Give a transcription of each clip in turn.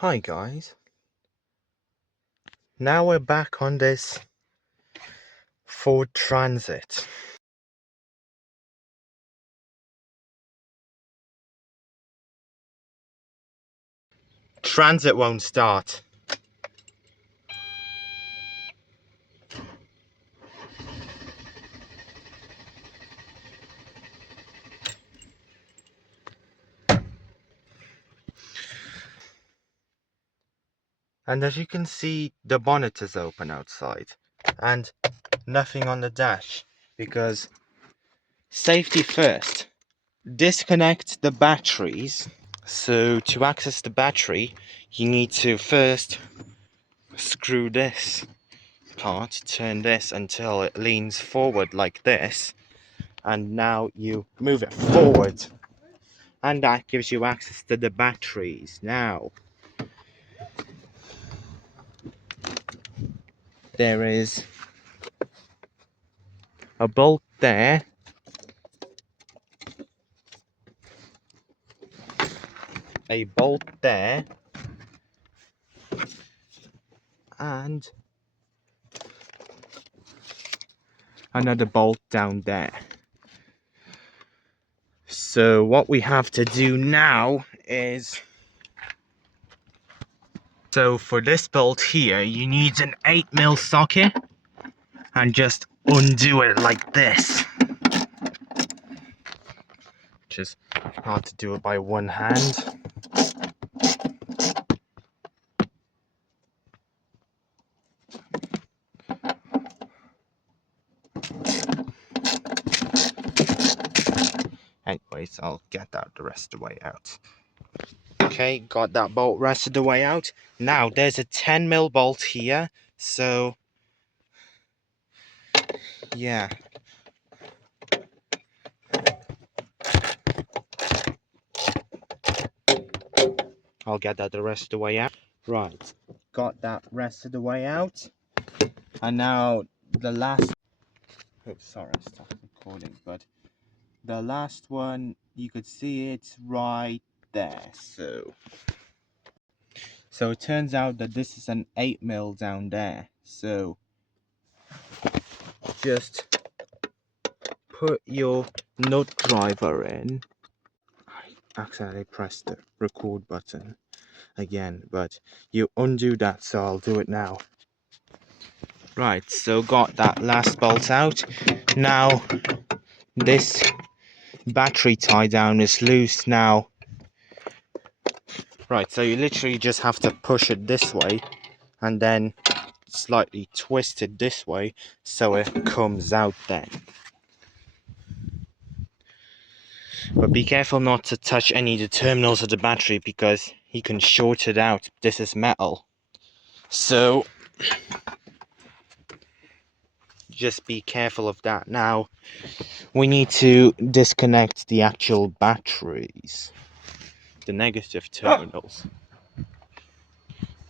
Hi guys, now we're back on this Ford Transit. Transit won't start. And as you can see, the bonnet is open outside and nothing on the dash, because safety first. Disconnect the batteries. So to access the battery, you need to first screw this part, turn this until it leans forward like this, and now you move it forward, and that gives you access to the batteries. Now there is a bolt there, a bolt there, and another bolt down there. So what we have to do now is, so for this bolt here, you need an 8mm socket and just undo it like this. Just hard to do it by one hand. Anyways, I'll get that the rest of the way out. Okay, got that bolt rest of the way out. Now there's a 10mm bolt here, so yeah. I'll get that the rest of the way out. Right, got that rest of the way out. And now the last, oh sorry, I stopped recording, but the last one, you could see it's right there. So it turns out that this is an 8mm down there. So just put your nut driver in. I accidentally pressed the record button again, but you undo that, so I'll do it now. Right, so got that last bolt out. Now this battery tie down is loose now. Right, so you literally just have to push it this way and then slightly twist it this way so it comes out then. But be careful not to touch any of the terminals of the battery, because you can short it out. This is metal, so just be careful of that. Now we need to disconnect the actual batteries, the negative terminals.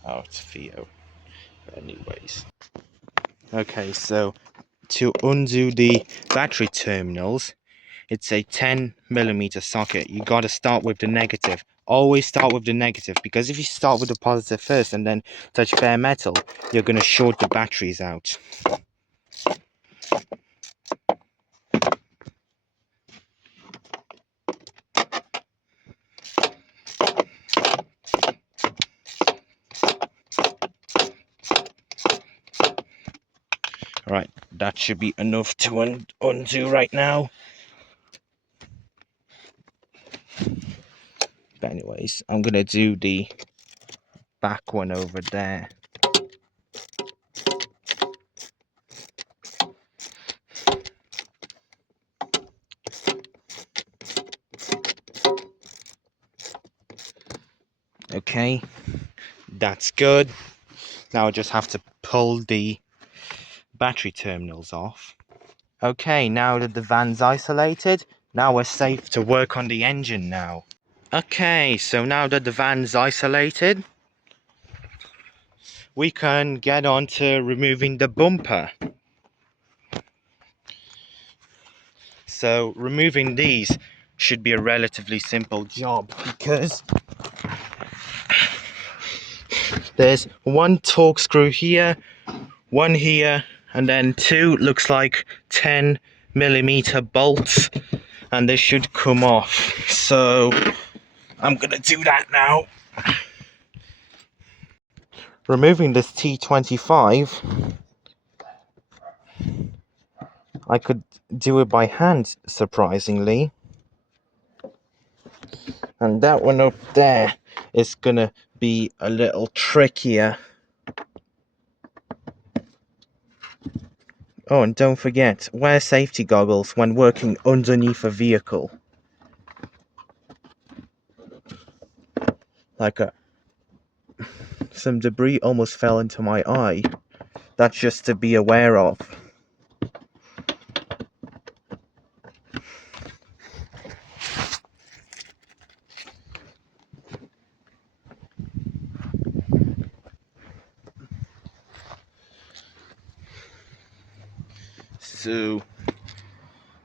Oh, it's Theo. Anyways, okay, so to undo the battery terminals, it's a 10mm socket. You got to start with the negative. Always start with the negative, because if you start with the positive first and then touch bare metal, you're going to short the batteries out. Right, that should be enough to undo right now. But anyways, I'm going to do the back one over there. Okay, that's good. Now I just have to pull the battery terminals off. Okay, now that the van's isolated, now we're safe to work on the engine now. Okay, so now that the van's isolated, we can get on to removing the bumper. So removing these should be a relatively simple job, because There's one torque screw here, one here, and then two looks like 10mm bolts, and this should come off. So I'm gonna do that now. Removing this T25, I could do it by hand, surprisingly. And that one up there is gonna be a little trickier. Oh, and don't forget, wear safety goggles when working underneath a vehicle. Like some debris almost fell into my eye. That's just to be aware of. So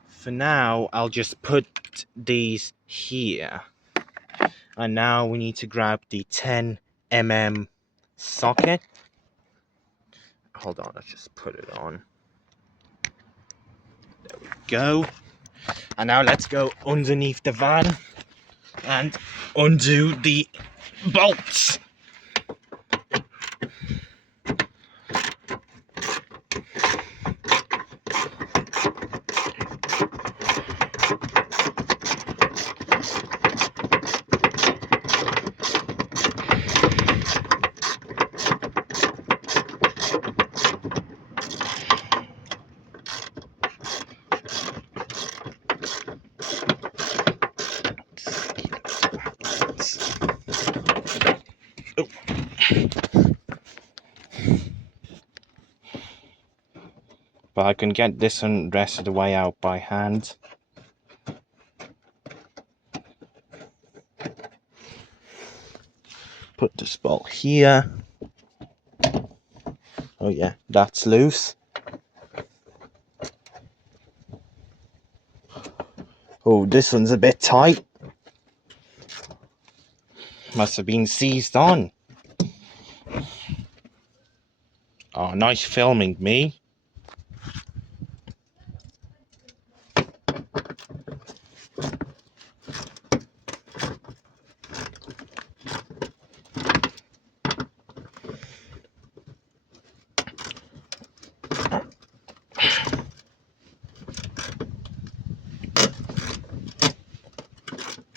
for now, I'll just put these here. And now we need to grab the 10mm socket. Hold on, let's just put it on. There we go. And now let's go underneath the van and undo the bolts. Oh. But I can get this one rest of the way out by hand. Put this bolt here. Oh yeah, that's loose. Oh, this one's a bit tight. Must have been seized on. Oh, nice filming, me.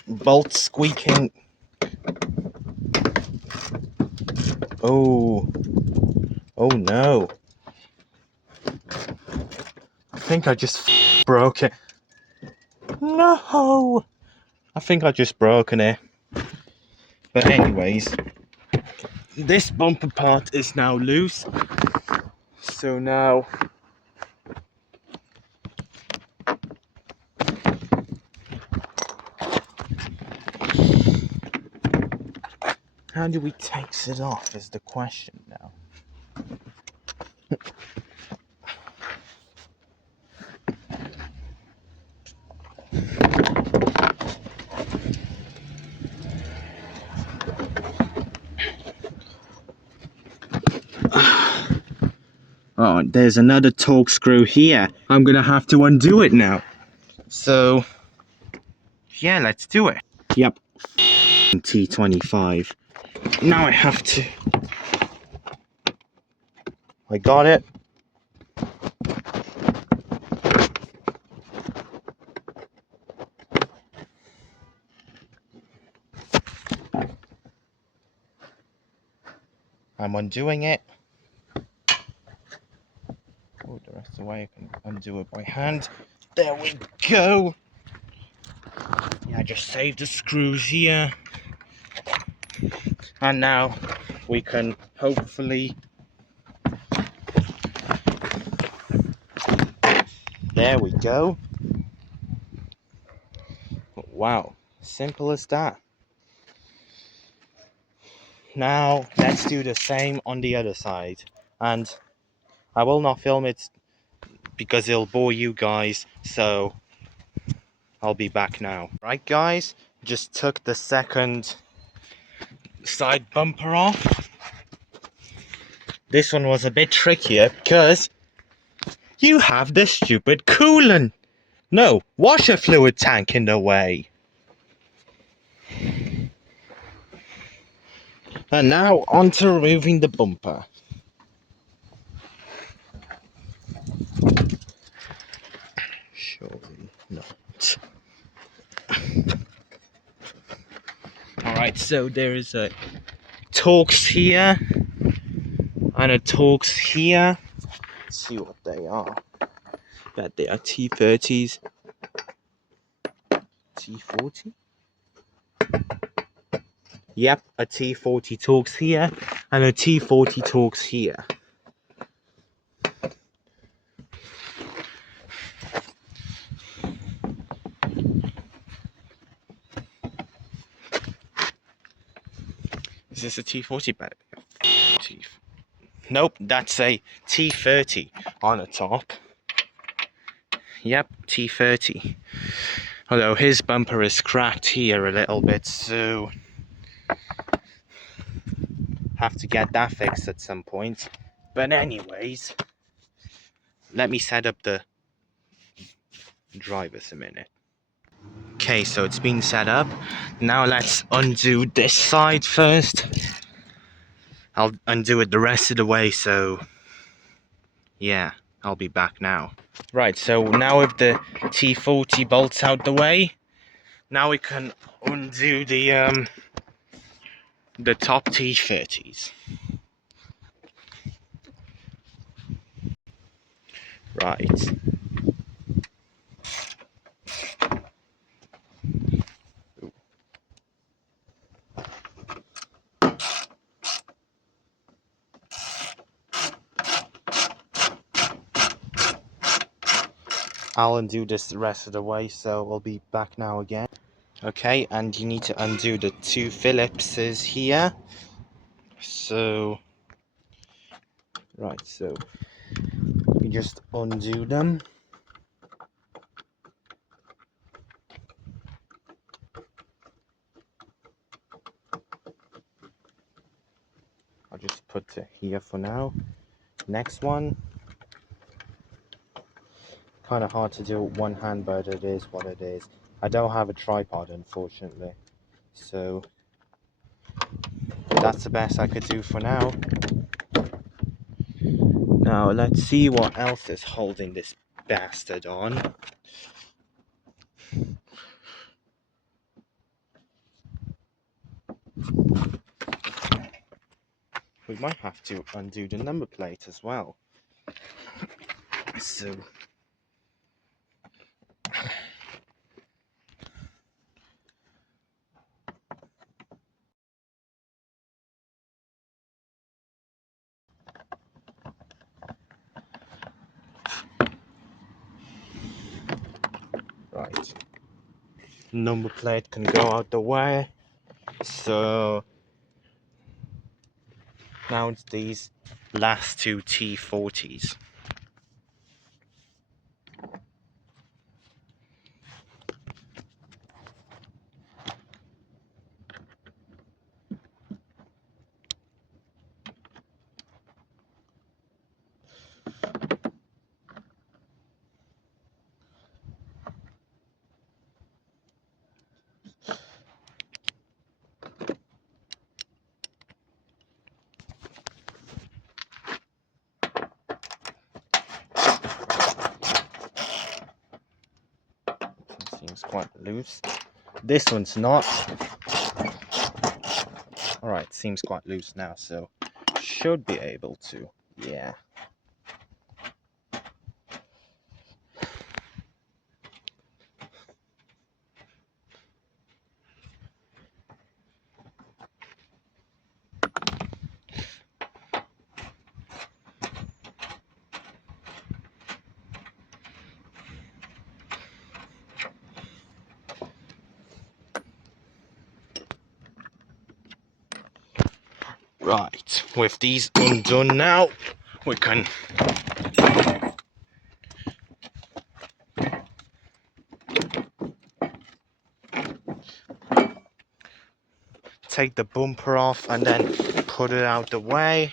Bolt squeaking. Oh. Oh no. I think I just broke it. No. I think I just broken it. But anyways, this bumper part is now loose. So now how do we take it off is the question now. Oh, there's another torque screw here. I'm gonna have to undo it now. So yeah, let's do it. Yep. T25. Now I have to. I got it. I'm undoing it. Oh, the rest of the way I can undo it by hand. There we go. Yeah, I just saved the screws here. And now we can hopefully. There we go. Wow, simple as that. Now let's do the same on the other side. And I will not film it because it'll bore you guys, so I'll be back now. Right guys, just took the second side bumper off. This one was a bit trickier because you have this stupid coolant. No, washer fluid tank in the way. And now on to removing the bumper. Surely not. Alright, so there is a Torx here and a Torx here. Let's see what they are. That they are T30s. T40? Yep, a T40 Torx here and a T40 Torx here. Is this a T40 bag? Nope, that's a T30 on the top. Yep, T30. Although his bumper is cracked here a little bit, so have to get that fixed at some point. But anyways, let me set up the drivers a minute. Okay, so it's been set up. Now let's undo this side first. I'll undo it the rest of the way, so yeah, I'll be back now. Right, so now with the T40 bolts out the way, now we can undo the top T30s. Right. I'll undo this the rest of the way, so we'll be back now again. Okay, and you need to undo the two Phillipses here. So, right, so you just undo them. I'll just put it here for now. Next one. Kind of hard to do with one hand, but it is what it is. I don't have a tripod, unfortunately, so that's the best I could do for now. Now let's see what else is holding this bastard on. We might have to undo the number plate as well. So right, number plate can go out the way. So now it's these last two T40s. Seems quite loose. This one's not. Alright, seems quite loose now, so should be able to. Yeah. Right, with these undone now, we can take the bumper off and then put it out the way,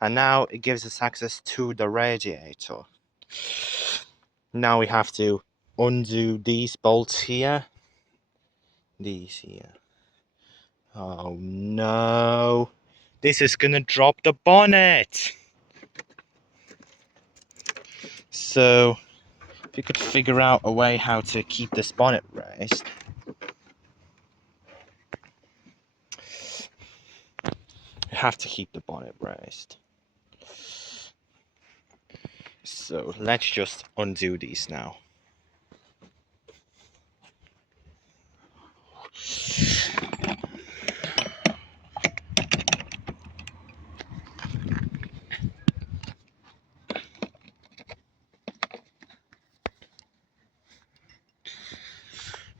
and now it gives us access to the radiator. Now we have to undo these bolts here. These here. Oh no! This is gonna drop the bonnet! So, if you could figure out a way how to keep this bonnet raised. You have to keep the bonnet raised. So, let's just undo these now.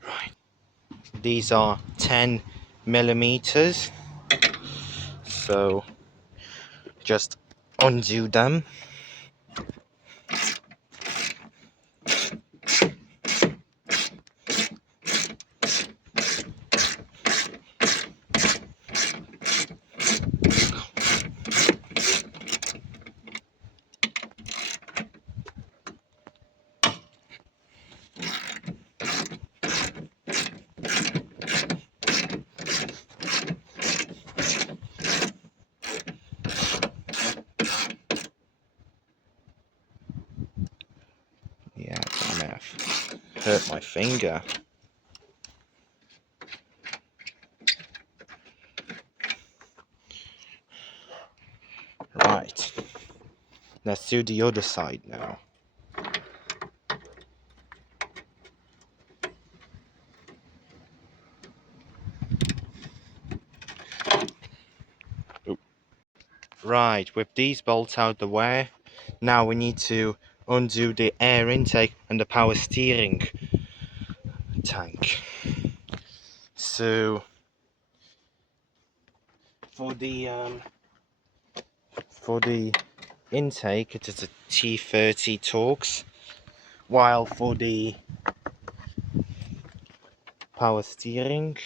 Right. These are 10 millimeters. So, just undo them. Yeah, I may have hurt my finger. Right. Let's do the other side now. Right, with these bolts out the way, now we need to undo the air intake and the power steering tank. So for the intake, it is a T30 Torx, while for the power steering,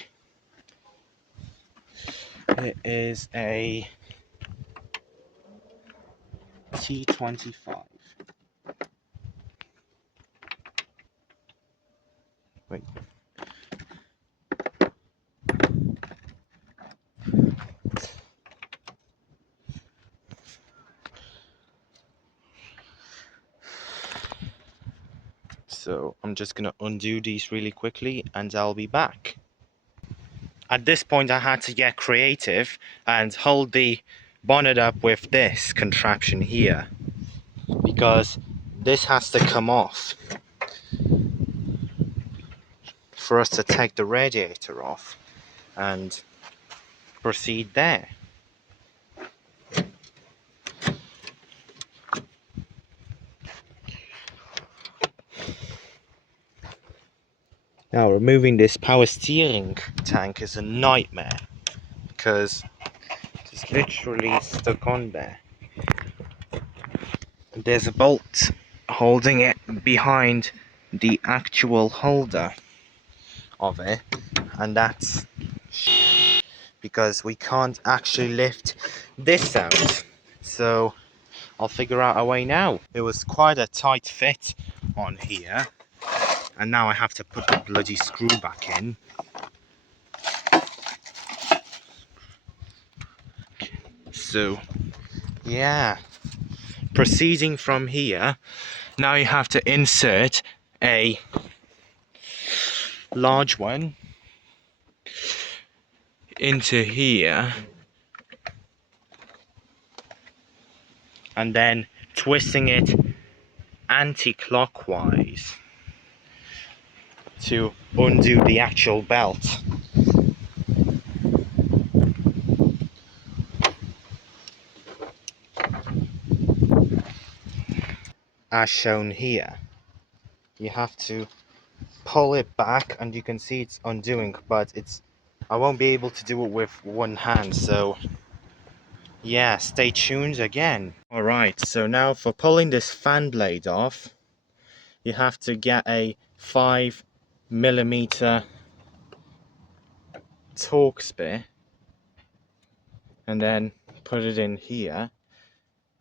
it is a T25. Wait. So I'm just gonna undo these really quickly and I'll be back. At this point I had to get creative and hold the bonnet up with this contraption here, because this has to come off for us to take the radiator off and proceed there. Now removing this power steering tank is a nightmare because it's literally stuck on there. There's a bolt holding it behind the actual holder of it, and that's because we can't actually lift this out. So I'll figure out a way now. It was quite a tight fit on here, and now I have to put the bloody screw back in. So yeah, proceeding from here, now you have to insert a large one into here and then twisting it anti-clockwise to undo the actual belt. As shown here, you have to pull it back and you can see it's undoing, but I won't be able to do it with one hand, so yeah, stay tuned again. Alright, so now for pulling this fan blade off, you have to get a 5mm Torx bit and then put it in here,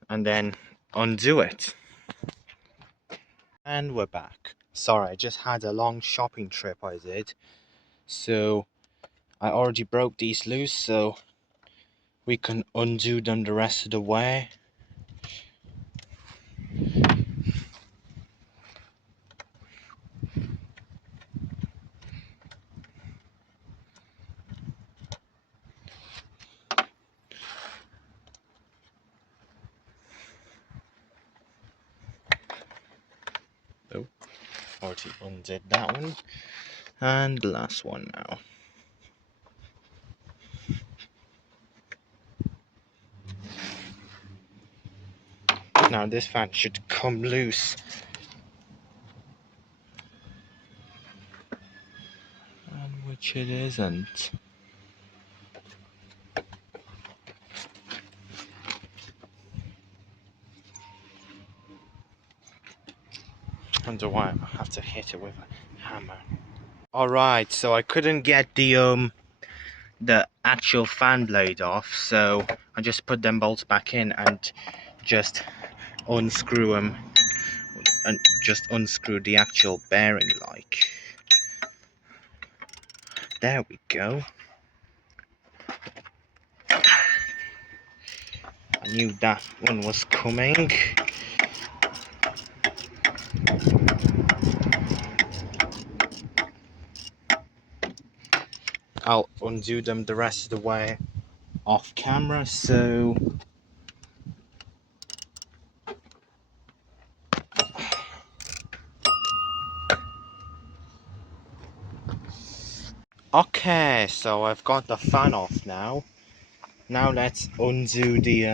and then undo it. And we're back. Sorry, I just had a long shopping trip I did, so I already broke these loose, so we can undo them the rest of the way. Oh, already undid that one. And the last one now. Now this fan should come loose. And which it isn't. I wonder why I have to hit it with a hammer. Alright, so I couldn't get the actual fan blade off, so I just put them bolts back in and just unscrew them and just unscrew the actual bearing like. There we go. I knew that one was coming. I'll undo them the rest of the way off camera, so okay, so I've got the fan off now. Now let's undo the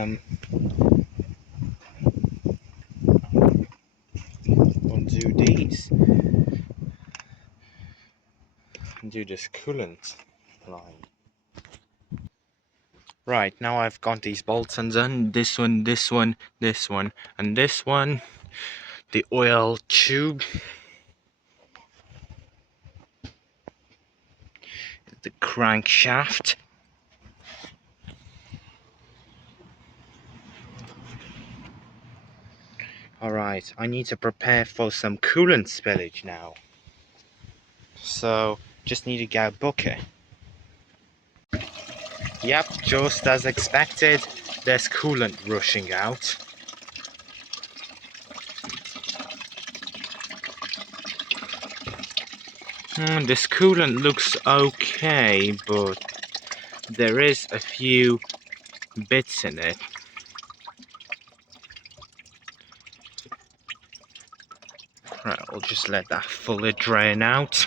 undo these. Undo this coolant line. Right, now I've got these bolts undone. This one, this one, this one, and this one. The oil tube. The crankshaft. Alright, I need to prepare for some coolant spillage now. So, just need to get a bucket. Yep, just as expected, there's coolant rushing out. This coolant looks okay, but there is a few bits in it. Right, I'll just let that fully drain out.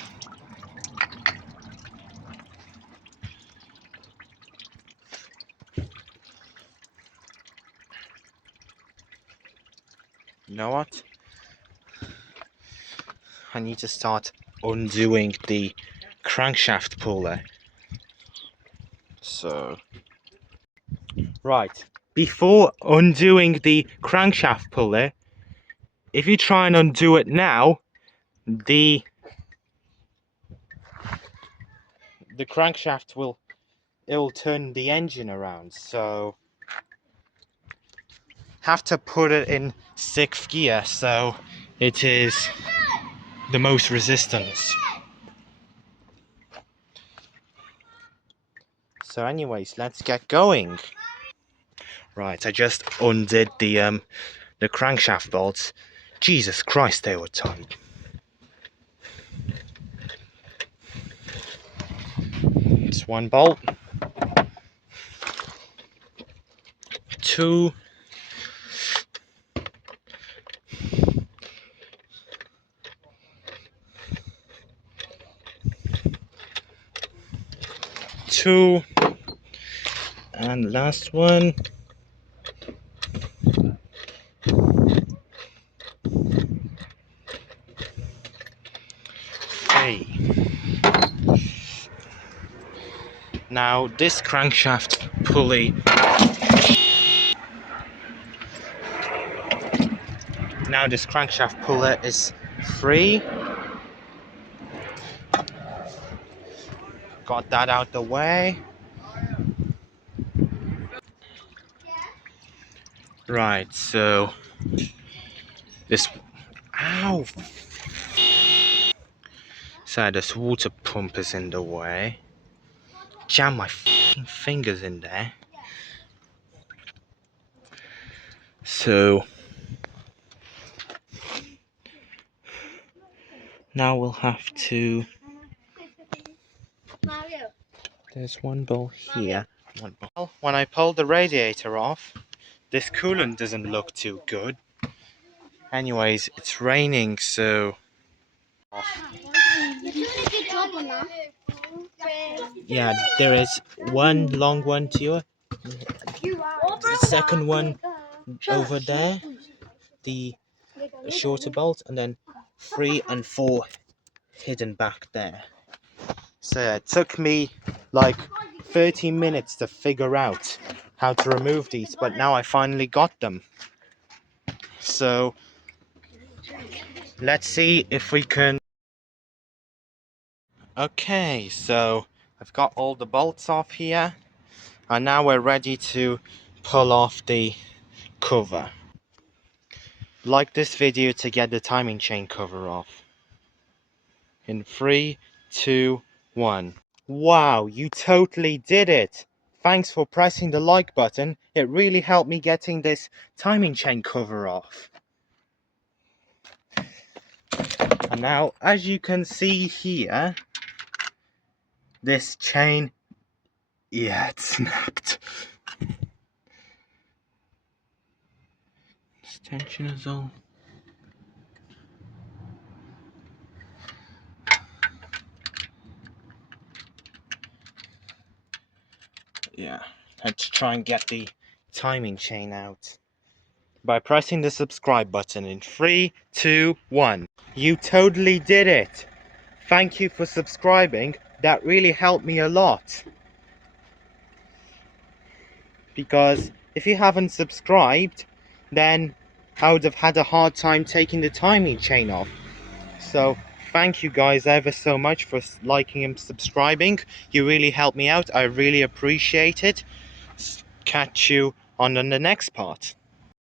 You know what? I need to start undoing the crankshaft pulley. So, right, before undoing the crankshaft pulley, if you try and undo it now, the crankshaft will turn the engine around, so have to put it in 6th gear so it is the most resistance. So anyways, let's get going. Right, I just undid the crankshaft bolts. Jesus Christ, they were tight. It's one bolt, two, and last one. Hey. Now this crankshaft pulley. Now this crankshaft pulley is free. Got that out the way. Right, so this, ow! So this water pump is in the way. Jam my f***ing fingers in there. So now we'll have to. There's one bolt here. One bolt. Well, when I pull the radiator off, this coolant doesn't look too good. Anyways, it's raining, so. Yeah, there is one long one to you. The second one over there, the shorter bolt, and then 3 and 4 hidden back there. So yeah, it took me like 30 minutes to figure out how to remove these, but now I finally got them. So let's see if we can. Okay, so I've got all the bolts off here, and now we're ready to pull off the cover. Like this video to get the timing chain cover off. In 3, 2, 1. Wow, you totally did it! Thanks for pressing the like button. It really helped me getting this timing chain cover off. And now, as you can see here, this chain, yeah, it snapped. This tension is all. Yeah, had to try and get the timing chain out by pressing the subscribe button in 3, 2, 1. You totally did it! Thank you for subscribing. That really helped me a lot. Because if you haven't subscribed, then I would have had a hard time taking the timing chain off. So thank you guys ever so much for liking and subscribing. You really helped me out. I really appreciate it. Catch you on the next part.